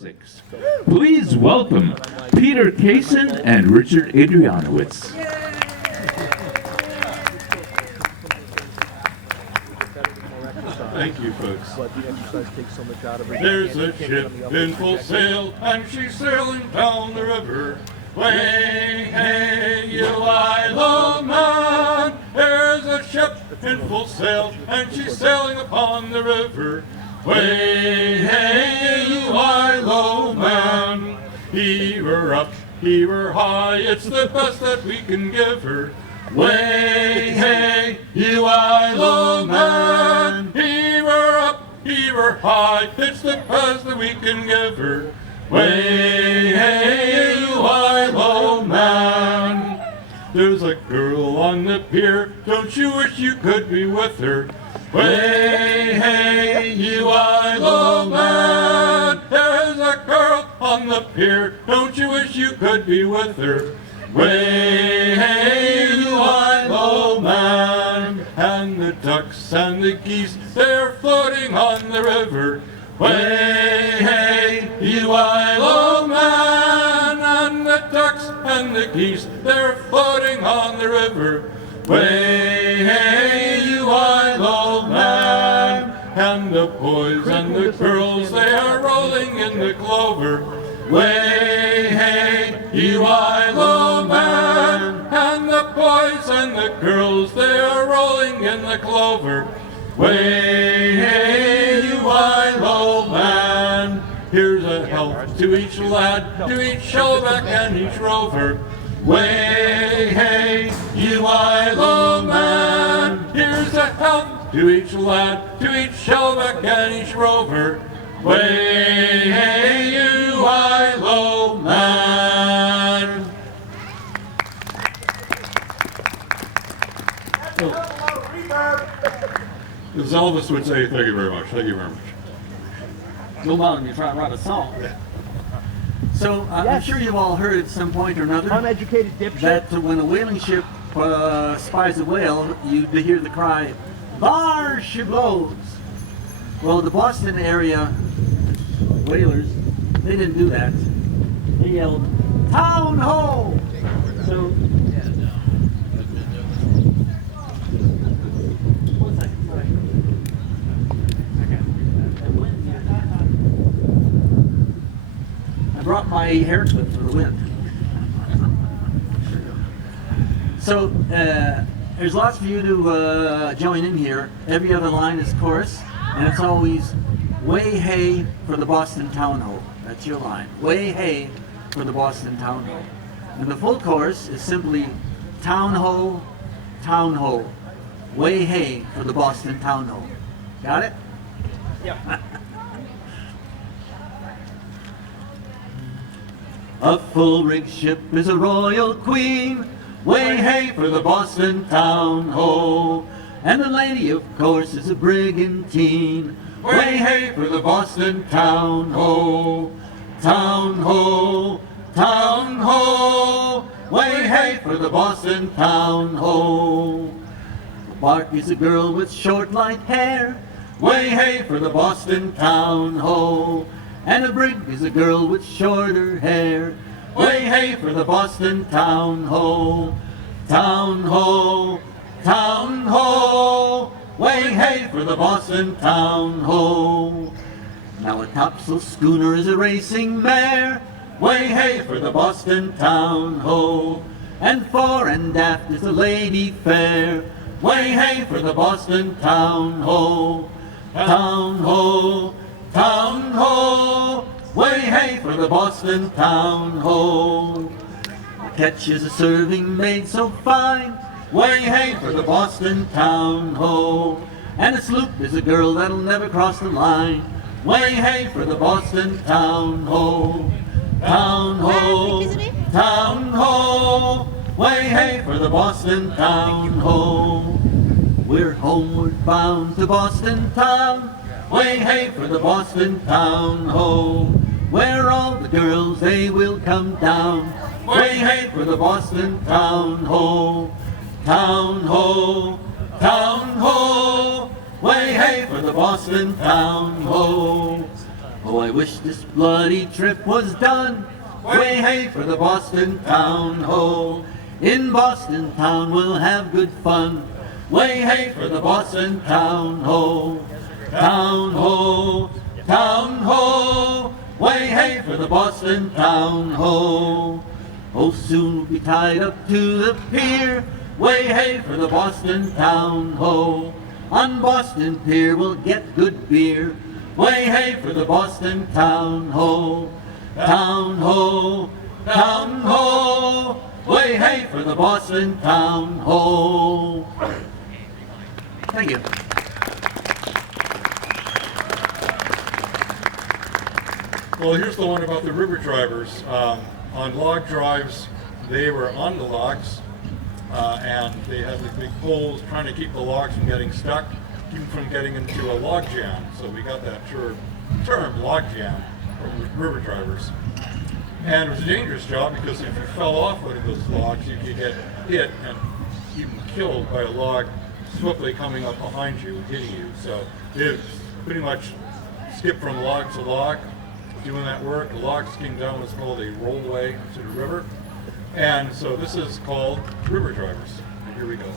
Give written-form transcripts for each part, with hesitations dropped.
6. Please welcome Peter Kasin and Richard Adrianowicz. Thank you, folks. But the exercise takes so much out of her. There's a ship in full sail, and she's sailing down the river. Way, hey, you island man. There's a ship in full sail, and she's sailing upon the river. Way, hey, you island man. Heave her up, heave her high, it's the best that we can give her. Way, hey, you island man. Heave her up, heave her high, it's the best that we can give her. Way, hey, you island man. There's a girl on the pier, don't you wish you could be with her? Way, hey, you island man. There's a girl on the pier, don't you wish you could be with her? Way, hey, you island man. And the ducks and the geese, they're floating on the river. Way, hey, you island man. And the ducks and the geese, they're floating on the river. Way, hey, you island man. And the boys and the girls, they are rolling in the clover. Way, hey, you island man. And the boys and the girls, they are rolling in the clover. Way, hey, you island man. Here's a health to each lad, to each shellback and each rover. Way, hey, you island man. Here's a health to each lad, to each shellback and each rover. Way, hey, you island man. As Elvis would say, thank you very much. Thank you very much. Go on, you try and write a song. So I'm sure you've all heard at some point or another Uneducated dipshit. that when a whaling ship spies a whale, you hear the cry, "There she blows!" Well, the Boston area whalers, they didn't do that. They yelled, "Town ho!" So, one second, sorry. I brought my hair clip for the wind. So, there's lots of you to join in here. Every other line is chorus, and it's always way hey for the Boston Town Ho. That's your line. Way hey for the Boston Town Ho. And the full chorus is simply town ho, town ho. Way hey for the Boston Town Ho. Got it? Yeah. A full rig ship is a royal queen. Way hey for the Boston Town Ho. And the lady, of course, is a brigantine. Way hey for the Boston Town Ho. Town ho, town ho. Way hey for the Boston Town Ho. The bark is a girl with short light hair. Way hey for the Boston Town Ho. And a brig is a girl with shorter hair. Way hey for the Boston Town Ho. Town ho, town ho. Way hey for the Boston Town Ho. Now a topsail schooner is a racing mare. Way hey for the Boston Town Ho. And fore and aft is a lady fair. Way hey for the Boston Town Ho. Town ho, town ho. Way hey for the Boston Town Ho. A ketch is a serving maid so fine. Way hey for the Boston Town Ho. And a sloop is a girl that'll never cross the line. Way hey for the Boston Town Ho. Town ho, town ho. Way hey for the Boston Town Ho. We're homeward bound to Boston Town. Way hey for the Boston Town Ho. Where all the girls, they will come down. Way hey for the Boston Town Ho. Town ho, town ho. Way hey for the Boston Town Ho. Oh, I wish this bloody trip was done. Way hey for the Boston town, ho. In Boston town we'll have good fun. Way hey for the Boston town, ho. Town, ho, town, ho. Way hey for the Boston town, ho. Oh, soon we'll be tied up to the pier. Way hey for the Boston town, ho. On Boston Pier we'll get good beer. Way hey for the Boston town, ho. Town, ho, town, ho. Way hey for the Boston town, ho. Thank you. Well, here's the one about the river drivers. On log drives, they were on the logs, and they had the big poles trying to keep the logs from getting stuck, keep them from getting into a log jam. So we got that term, log jam, from river drivers. And it was a dangerous job because if you fell off one of those logs, you could get hit and even killed by a log swiftly coming up behind you, hitting you. So it was pretty much skip from log to log, doing that work. The logs came down what's called a rollway to the river. And so this is called River Drivers. And here we go.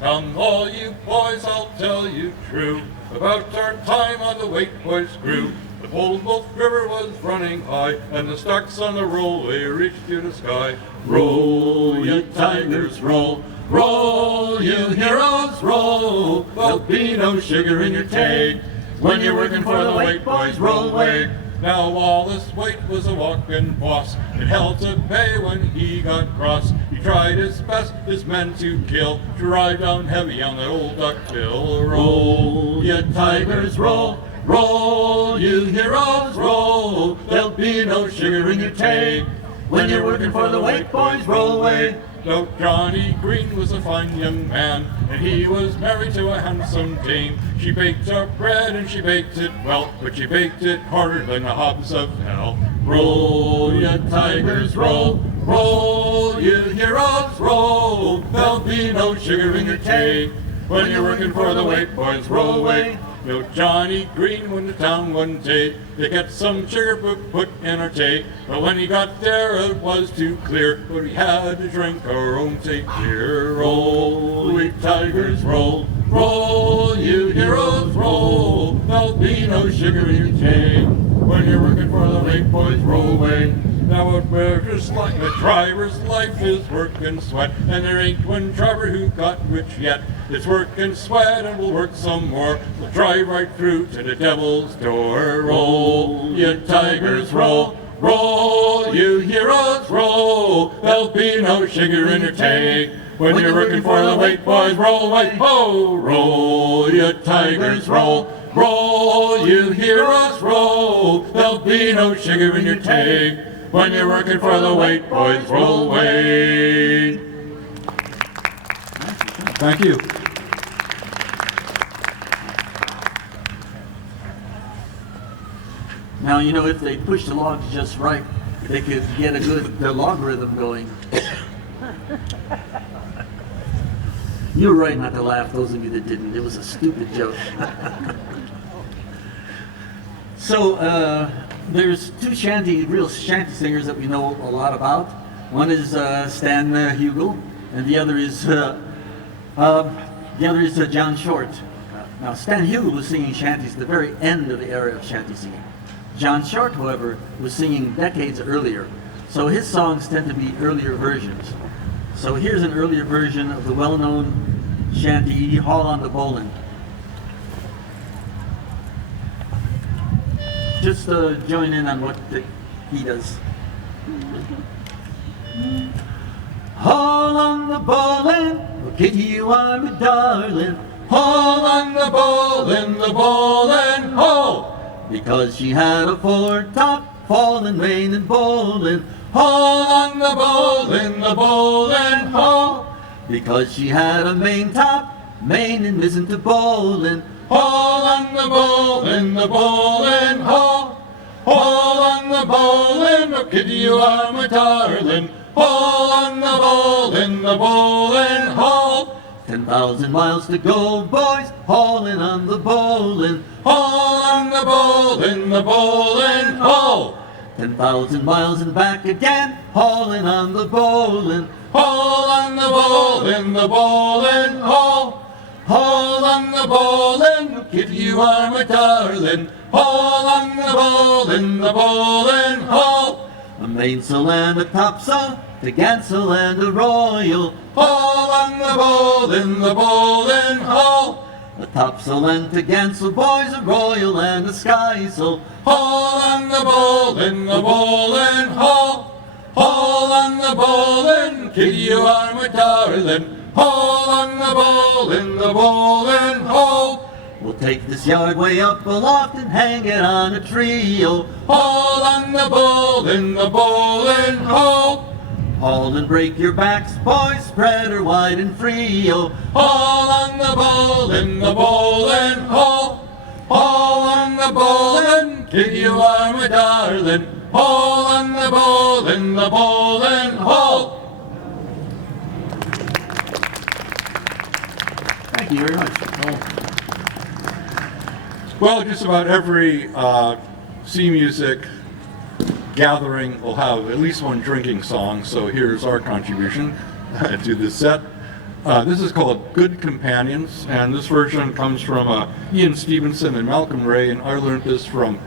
Come all you boys, I'll tell you true about our time on the Wake Boys crew. The Polesboat River was running high, and the stocks on the rollway reached to the sky. Roll, you tigers, roll. Roll, you heroes, roll. There'll be no sugar in your take when you're working for the Wake Boys rollway. Now Wallace Waite was a walking boss, and hell to pay when he got cross. He tried his best, his men to kill, to ride down heavy on that old duckbill. Roll, you tigers, roll. Roll, you heroes, roll. There'll be no sugar in your take when you're working for the Wake Boys rollway. Now Johnny Green was a fine young man, and he was married to a handsome dame. She baked our bread and she baked it well, but she baked it harder than the hobs of hell. Roll, you tigers, roll. Roll, you heroes, roll. There'll be no sugar in your take when you're working for the Wake Boys rollway. No Johnny Green went to town one day to get some sugar put in our tea. But when he got there it was too clear, but we had to drink our own take beer. Roll, we tigers, roll. Roll, you heroes, roll. There'll be no sugar in your take when you're working for the Wake Boys rollway. Now we're just like the driver's life is work and sweat, and there ain't one driver who got rich yet. It's work and sweat and we'll work some more. We'll drive right through to the devil's door. Roll, you tigers, roll. Roll, you heroes, roll. There'll be no sugar in your take when you're working for the Wake Boys rollway. Ho! Roll, you tigers, roll. Roll, you heroes, roll. There'll be no sugar in your take when you're working for the Wake Boys rollway. Thank you. Now, you know, if they push the logs just right, they could get a good logarithm going. You were right not to laugh, those of you that didn't. It was a stupid joke. So, there's two real shanty singers that we know a lot about. One is Stan Hugel, and the other is John Short. Now, Stan Hugel was singing shanties at the very end of the era of shanty singing. John Short, however, was singing decades earlier, so his songs tend to be earlier versions. So here's an earlier version of the well-known shanty, Haul on the Bowlin'. Just join in on what he does. Haul on the bowlin', oh, Kitty, you are my darling. Haul on the bowlin', haul. Because she had a foretop, falling, rain, and bowlin'. Haul on the bowlin', haul. Because she had a main top, main, and mizzen to bowlin'. Haul on the bowlin', haul. Haul on the bowlin', oh Kitty, you are my darling. Haul on the bowlin', haul. 10,000 miles to go, boys, hauling on the bowling. Haul on the bowling, haul. 10,000 miles and back again, hauling on the bowling. Haul on the bowling, haul. Haul on the bowling, Kitty, you are my darling. Haul on the bowling, haul. A mainsail and a topsail, the gansel and a royal. Haul on the bowling, haul. A topsail and a gansel, boys, a royal and a skysail. Haul on the bowling, haul. Haul on the bowling, Kitty, you are my darling. Haul on the bowling, haul. We'll take this yard way up aloft and hang it on a trio. Haul on the bowling, haul. Haul and break your backs, boys, spread her wide and free, oh. Haul on the bowling, haul. Haul on the bowling, Kitty, you are my darling. Haul on the bowling, haul. Thank you very much. Well, just about every sea music gathering will have at least one drinking song, so here's our contribution to this set. This is called Good Companions, and this version comes from Ian Stevenson and Malcolm Ray, and I learned this from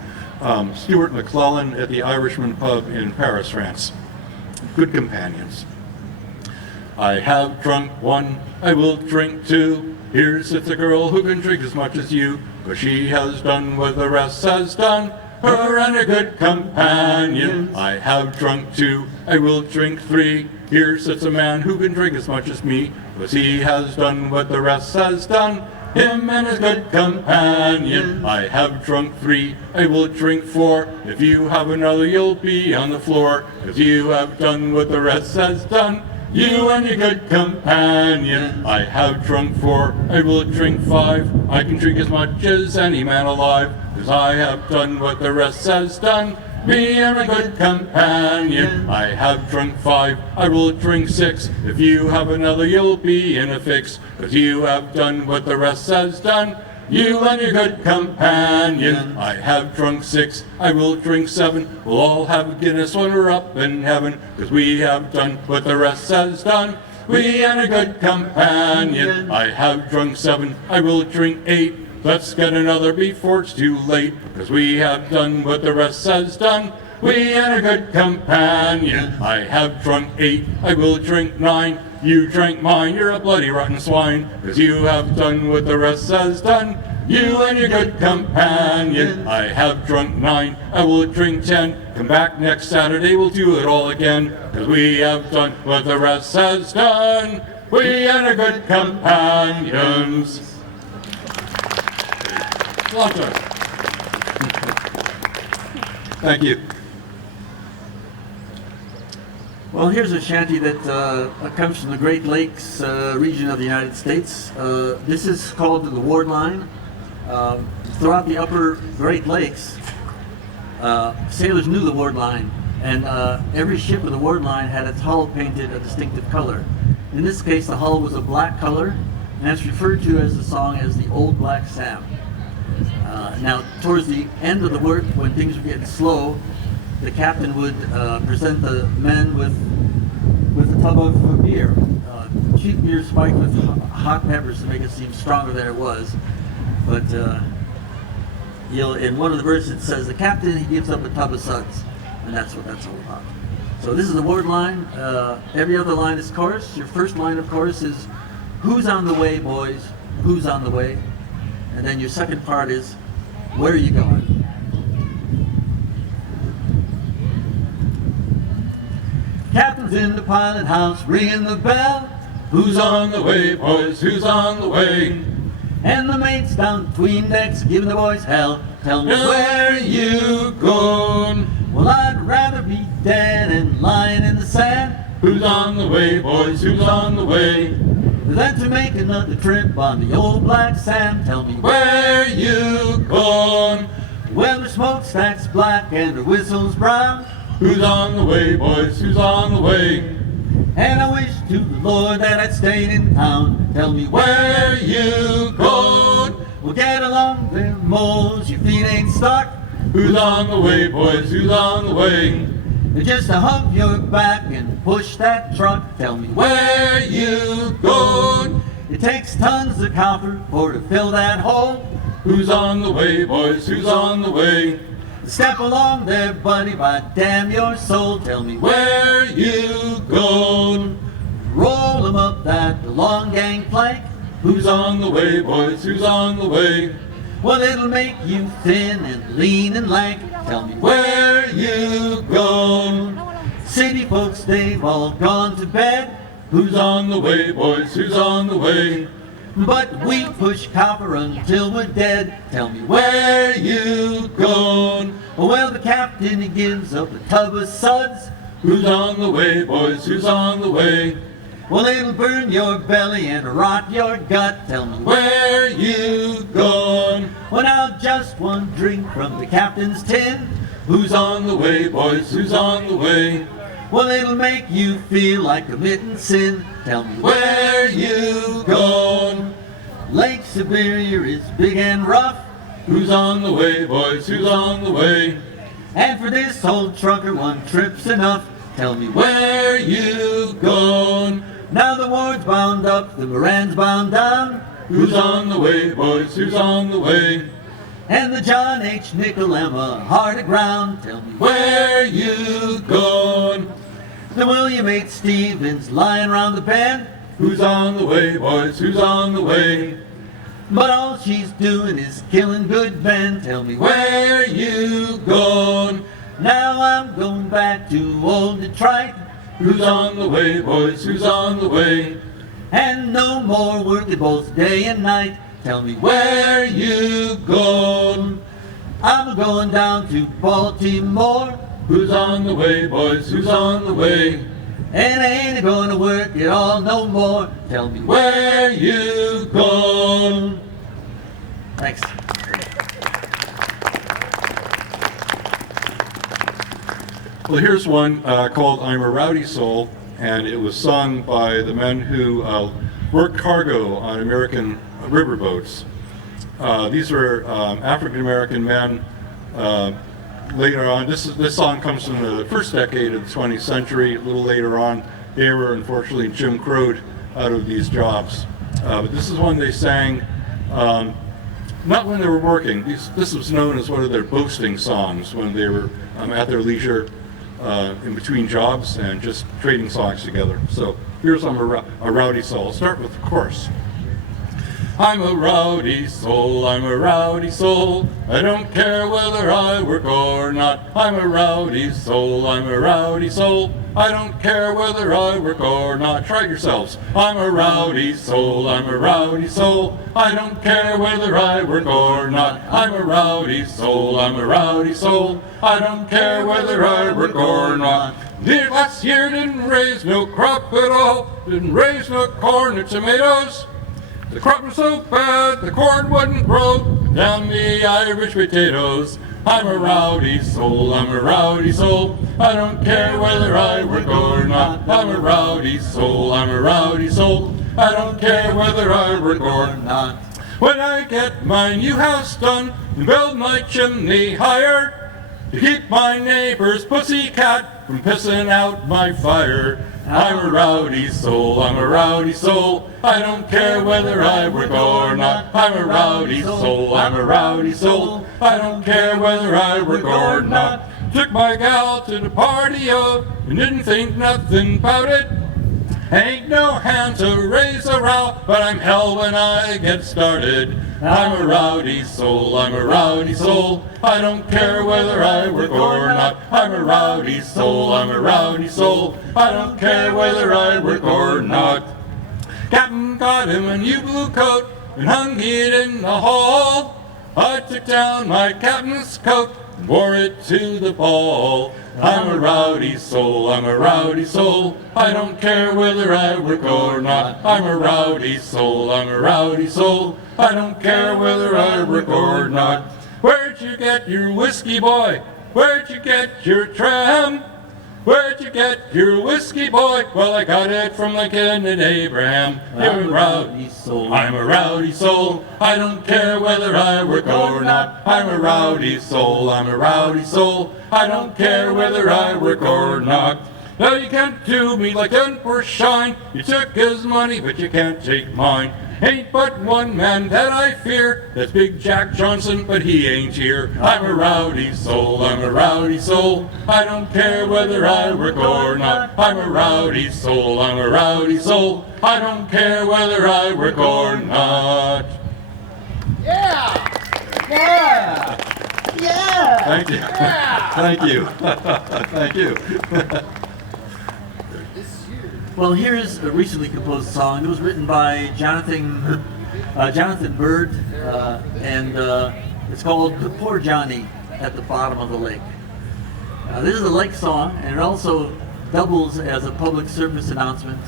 Stuart McClellan at the Irishman Pub in Paris, France. Good Companions. I have drunk one, I will drink two. Here sits a girl who can drink as much as you, 'cause she has done what the rest has done. Her and a good companion. I have drunk two, I will drink three. Here sits a man who can drink as much as me, 'cause he has done what the rest has done. Him and his good companion. I have drunk three, I will drink four. If you have another, you'll be on the floor, 'cause you have done what the rest has done. You and your good companion. I have drunk four, I will drink five. I can drink as much as any man alive, 'cause I have done what the rest has done. Me and my good companion. I have drunk five, I will drink six. If you have another, you'll be in a fix, 'cause you have done what the rest has done. You and your good companion. I have drunk six, I will drink seven. We'll all have Guinness when we're up in heaven, 'cause we have done what the rest has done. We and a good companion. I have drunk seven, I will drink eight. Let's get another before it's too late, 'cause we have done what the rest has done. We and a good companion. I have drunk eight, I will drink nine. You drank mine, you're a bloody rotten swine, 'cause you have done what the rest has done. You and your good companion. I have drunk nine, I will drink 10. Come back next Saturday, we'll do it all again, 'cause we have done what the rest has done. We and our good companions. Thank you. Well, here's a shanty that comes from the Great Lakes region of the United States. This is called the Ward Line. Throughout the upper Great Lakes, sailors knew the Ward Line, and every ship with the Ward Line had its hull painted a distinctive color. In this case, the hull was a black color, and it's referred to as the song as the Old Black Sam. Now, towards the end of the work, when things were getting slow, the captain would present the men with a tub of beer, cheap beer spiked with hot peppers to make it seem stronger than it was. But in one of the verses it says, the captain, he gives up a tub of suds, and that's what that's all about. So this is the word line. Every other line is chorus. Your first line, of course, is who's on the way, boys? Who's on the way? And then your second part is, where are you going? Captain's in the pilot house, ringing the bell. Who's on the way, boys? Who's on the way? And the mates down between decks, giving the boys hell. Tell me where you going? Well, I'd rather be dead and lying in the sand. Who's on the way, boys? Who's on the way? Than to make another trip on the old Black Sam. Tell me where you going? Well, the smokestack's black and the whistle's brown. Who's on the way, boys? Who's on the way? And I wish to the Lord that I'd stayed in town. Tell me where you going? Well, get along there, moles, your feet ain't stuck. Who's on the way, boys? Who's on the way? Just to hump your back and push that truck. Tell me Where you going? it takes tons of copper for to fill that hole. Who's on the way, boys? Who's on the way? Step along there, buddy, by damn your soul. Tell me Where you going? roll 'em up that long gangplank. Who's on the way, boys? Who's on the way? Well, it'll make you thin and lean and lank. Tell me Where you going? city folks, they've all gone to bed. Who's on the way, boys? Who's on the way? But we push copper until we're dead. Tell me Where you going? well, the captain, he gives up a tub of suds. Who's on the way, boys? Who's on the way? Well, it'll burn your belly and rot your gut. Tell me Where you going? well, now just one drink from the captain's tin. Who's on the way, boys? Who's on the way? Well, it'll make you feel like committing sin. Tell me Where you going? Lake Superior is big and rough. Who's on the way, boys? Who's on the way? And for this old trucker, one trip's enough. Tell me Where you going? now the Ward's bound up, the Moran's bound down. Who's on the way, boys? Who's on the way? And the John H. Nicolema hard aground. Tell me Where you going? the William H. Stevens lying round the bend. Who's on the way, boys? Who's on the way? But all she's doing is killing good men. Tell me Where you going? now I'm going back to old Detroit. Who's on the way, boys? Who's on the way? And no more working both day and night. Tell me Where you going? I'm going down to Baltimore. Who's on the way, boys? Who's on the way? And I ain't gonna work it all no more. Tell me Where you going? thanks. Well, here's one called I'm a Rowdy Soul, and it was sung by the men who worked cargo on American riverboats. These were African-American men. Later on, this song comes from the first decade of the 20th century. A little later on, they were unfortunately Jim Crowed out of these jobs. But this is one they sang, not when they were working. This was known as one of their boasting songs when they were at their leisure in between jobs and just trading songs together. So here's I'm a Rowdy Soul. I'll start with the chorus. I'm a rowdy soul, I'm a rowdy soul. I don't care whether I work or not. I'm a rowdy soul, I'm a rowdy soul. I don't care whether I work or not. Try it yourselves. I'm a rowdy soul, I'm a rowdy soul. I don't care whether I work or not. I'm a rowdy soul, I'm a rowdy soul. I don't care whether I work or not. Last year didn't raise no crop at all. Didn't raise no corn or tomatoes. The crop was so bad, the corn wouldn't grow down the Irish potatoes. I'm a rowdy soul, I'm a rowdy soul. I don't care whether I work or not. I'm a rowdy soul, I'm a rowdy soul. I don't care whether I work or not. When I get my new house done and build my chimney higher, to keep my neighbor's pussycat from pissing out my fire. I'm a rowdy soul, I'm a rowdy soul. I don't care whether I work or not. I'm a rowdy soul, I'm a rowdy soul. I don't care whether I work or not. Took my gal to the party-o and didn't think nothing about it. Ain't no hand to raise a row, but I'm hell when I get started. I'm a rowdy soul, I'm a rowdy soul. I don't care whether I work or not. I'm a rowdy soul, I'm a rowdy soul. I don't care whether I work or not. Captain got him a new blue coat and hung it in the hall. I took down my captain's coat and wore it to the ball. I'm a rowdy soul, I'm a rowdy soul. I don't care whether I work or not. I'm a rowdy soul, I'm a rowdy soul. I don't care whether I work or not. Where'd you get your whiskey, boy? Where'd you get your tram? Where'd you get your whiskey, boy? Well, I got it from Lincoln and Abraham. I'm a rowdy soul. I'm a rowdy soul. I don't care whether I work or not. I'm a rowdy soul. I'm a rowdy soul. I don't care whether I work or not. Now you can't do me like Emperor Shine. You took his money, but you can't take mine. Ain't but one man that I fear. That's Big Jack Johnson, but he ain't here. I'm a rowdy soul. I'm a rowdy soul. I don't care whether I work or not. I'm a rowdy soul. I'm a rowdy soul. I don't care whether I work or not. Yeah! Yeah! Yeah! Thank you. Thank you. Thank you. Well, here's a recently composed song. It was written by Jonathan Bird, and it's called Poor Johnny at the Bottom of the Lake. This is a lake song, and it also doubles as a public service announcement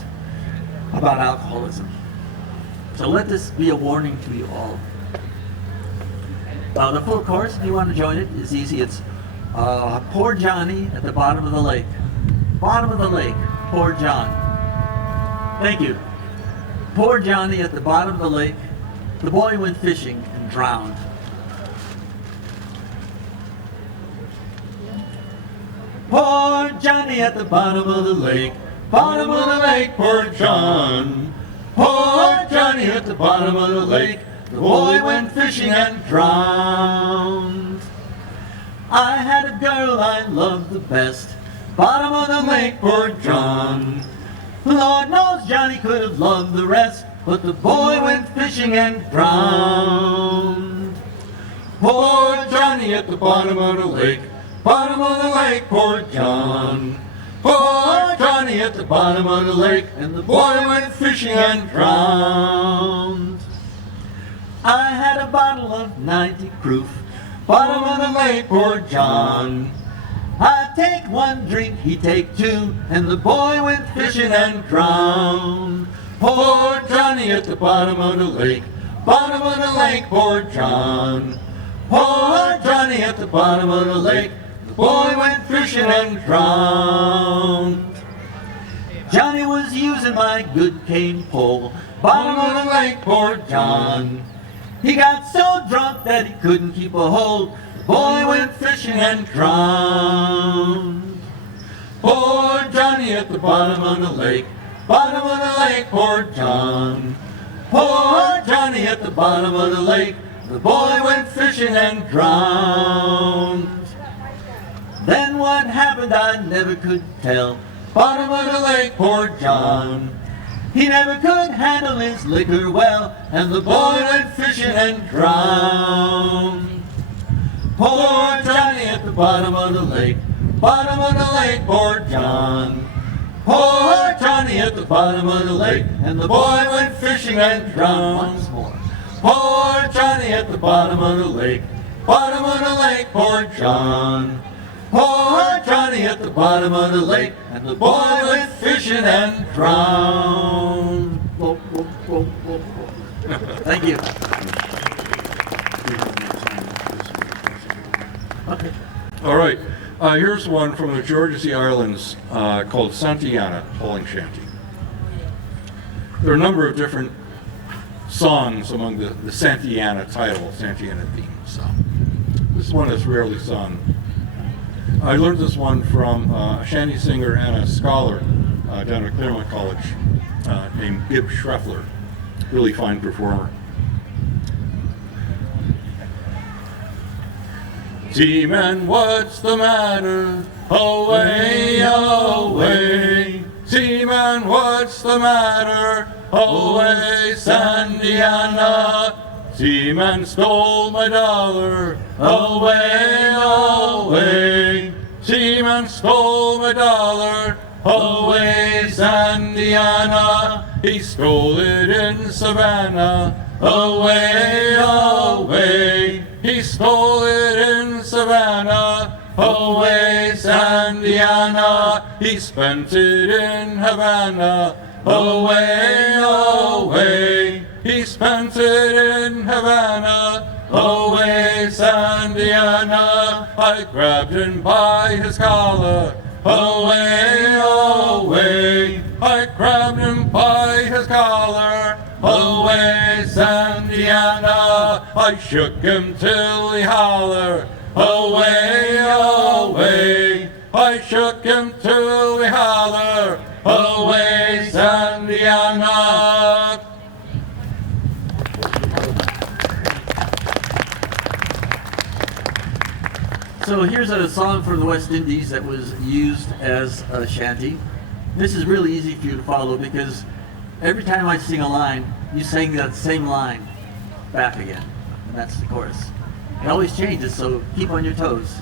about alcoholism. So let this be a warning to you all. The full chorus, if you want to join it, is easy. It's Poor Johnny at the bottom of the lake. Bottom of the lake, poor John. Thank you. Poor Johnny at the bottom of the lake. The boy went fishing and drowned. Poor Johnny at the bottom of the lake. Bottom of the lake, poor John. Poor Johnny at the bottom of the lake. The boy went fishing and drowned. I had a girl I loved the best. Bottom of the lake, poor John. Lord knows Johnny could have loved the rest, but the boy went fishing and drowned. Poor Johnny at the bottom of the lake. Bottom of the lake, poor John. Poor Johnny at the bottom of the lake, and the boy went fishing and drowned. I had a bottle of 90 proof. Bottom of the lake, poor John. I'd take one drink, he'd take two, and the boy went fishing and drowned. Poor Johnny at the bottom of the lake. Bottom of the lake, poor John. Poor Johnny at the bottom of the lake. The boy went fishing and drowned. Johnny was using my good cane pole. Bottom of the lake, poor John. He got so drunk that he couldn't keep a hold. The boy went fishing and drowned. Poor Johnny at the bottom of the lake. Bottom of the lake, poor John. Poor Johnny at the bottom of the lake. The boy went fishing and drowned. Then what happened I never could tell. Bottom of the lake, poor John. He never could handle his liquor well, and the boy went fishing and drowned. Poor Johnny at the bottom of the lake. Bottom of the lake, poor John. Poor Johnny at the bottom of the lake, and the boy went fishing and drowned. Once more. Poor Johnny at the bottom of the lake. Bottom of the lake, poor John. Poor Johnny at the bottom of the lake, and the boy went fishing and drowned. Thank you. Okay. All right. Here's one from the Georgia Sea Islands called Santiana, Hauling Shanty. There are a number of different songs among the Santiana title, Santiana theme. So this is one that's rarely sung. I learned this one from a shanty singer and a scholar down at Claremont College named Gib Schreffler. Really fine performer. Seaman, what's the matter? Away, away. Seaman, what's the matter? Away, Sandiana. Seaman stole my dollar. Away, away. Seaman stole my dollar. Away, Sandiana. He stole it in Savannah. Away, away. He stole it in Savannah. Away, Sandiana. He spent it in Havana. Away, away. He spent it in Havana. Away, Sandiana. I grabbed him by his collar. away, away. I grabbed him by his collar, away, Sandiana. I shook him till he hollered, away, away. I shook him till he hollered, away, Sandiana. So here's a song from the West Indies that was used as a shanty. This is really easy for you to follow because every time I sing a line, you sing that same line back again. And that's the chorus. It always changes, so keep on your toes.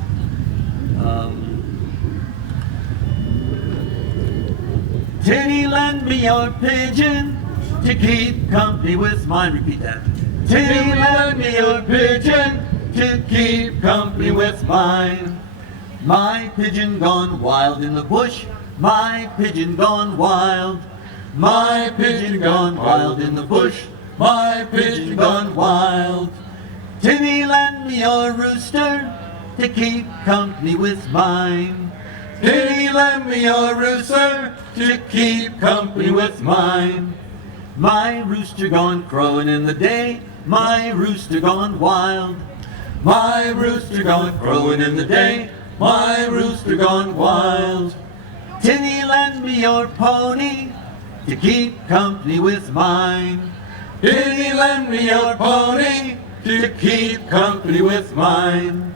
Tinny, lend me your pigeon to keep company with mine. Repeat that. Tinny, lend me your pigeon to keep company with mine. My pigeon gone wild in the bush, my pigeon gone wild. My pigeon gone wild in the bush, my pigeon gone wild. Tinny, lend me your rooster to keep company with mine. Tinny, lend me your rooster to keep company with mine. My rooster gone crowing in the day, my rooster gone wild. My rooster gone crowing in the day, my rooster gone wild. Tinny, lend me your pony to keep company with mine. Tinny, lend me your pony to keep company with mine.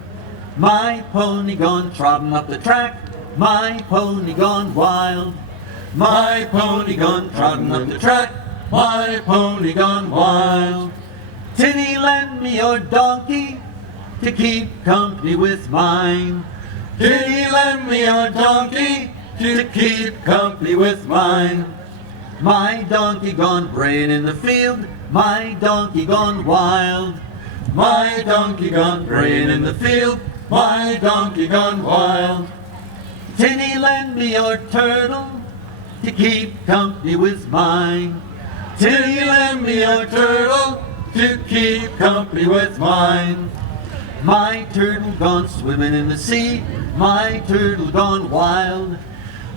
My pony gone trotting up the track, my pony gone wild. My pony gone trotting up the track, my pony gone wild. Tinny, lend me your donkey to keep company with mine. Tinny, lend me your donkey to keep company with mine. My donkey gone braying in the field, my donkey gone wild. My donkey gone braying in the field, my donkey gone wild. Tinny, lend me your turtle to keep company with mine. Tinny, lend me your turtle to keep company with mine. My turtle gone swimming in the sea, my turtle gone wild.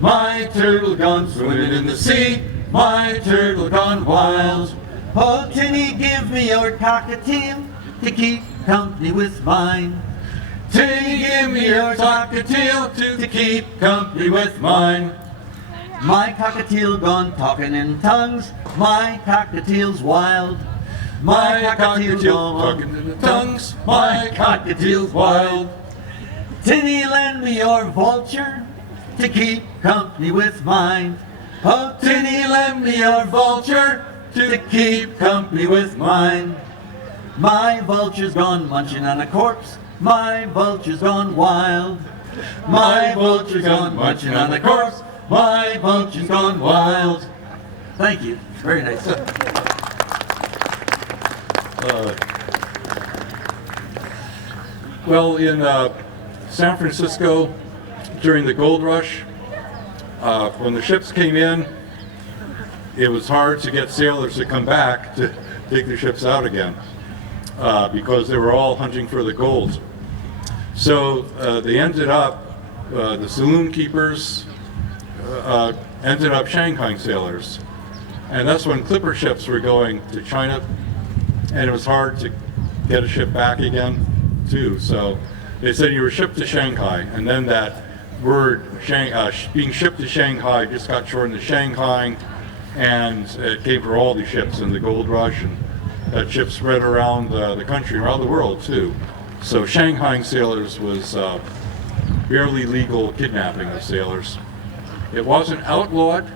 My turtle gone swimming in the sea, my turtle gone wild. Oh, Tinny, give me your cockatiel to keep company with mine. Tinny, give me your cockatiel to keep company with mine. My cockatiel gone talking in tongues, my cockatiel's wild. My cockatiel talking in the tongues, my cockatiel's wild. Tinny, lend me your vulture to keep company with mine. Oh, Tinny, lend me your vulture to keep company with mine. My vulture's gone munching on a corpse, my vulture's gone wild. My vulture's gone munching on a corpse, my vulture's gone wild. Thank you. Very nice. Well, in San Francisco during the gold rush, when the ships came in, it was hard to get sailors to come back to take the ships out again because they were all hunting for the gold. So they ended up, the saloon keepers ended up shanghaiing sailors. And that's when clipper ships were going to China, and it was hard to get a ship back again, too. So they said you were shipped to Shanghai, and then that word being shipped to Shanghai just got shortened to Shanghai, and it came for all these ships in the gold rush, and that ship spread around the country, around the world, too. So shanghaiing sailors was barely legal kidnapping of sailors. It wasn't outlawed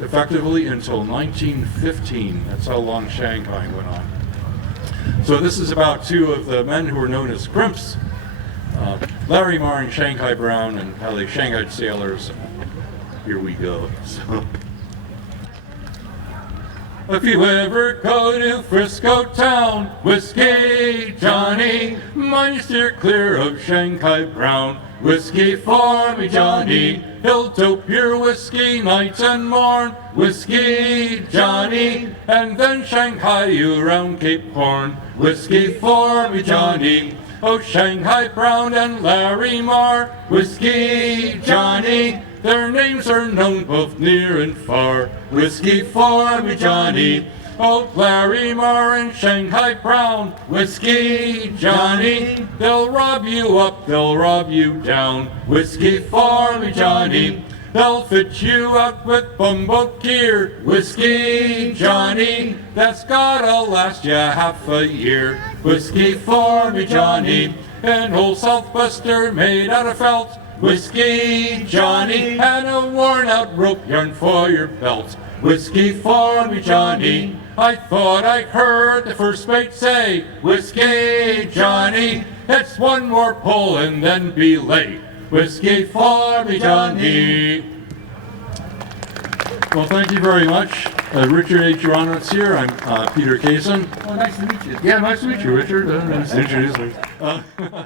effectively until 1915. That's how long Shanghai went on. So this is about two of the men who were known as crimps, Larry Marr and Shanghai Brown, and how they shanghaied sailors. Here we go. So, if you ever go to Frisco town, Whiskey Johnny, mind you steer clear of Shanghai Brown. Whiskey for me Johnny, he'll dope your whiskey night and morn. Whiskey Johnny, and then Shanghai you round Cape Horn. Whiskey for me Johnny, Oh, Shanghai Brown and Larry Marr, Whiskey Johnny, their names are known both near and far. Whiskey for me, Johnny. Oh, Larry Marr and Shanghai Brown, Whiskey Johnny, they'll rob you up, they'll rob you down. Whiskey for me, Johnny. They'll fit you out with bumboat gear. Whiskey Johnny, that's gotta last ya half a year. Whiskey for me, Johnny. An old Southwester made out of felt. Whiskey Johnny, and a worn out rope yarn for your belt. Whiskey for me, Johnny. I thought I heard the first mate say, Whiskey Johnny, it's one more pull and then belay. Whiskey for me, Johnny. Well, thank you very much. Richard Adrianowicz here. I'm Peter Kasin. Oh, nice to meet you. Yeah, nice to meet you, Richard. Nice to introduce me.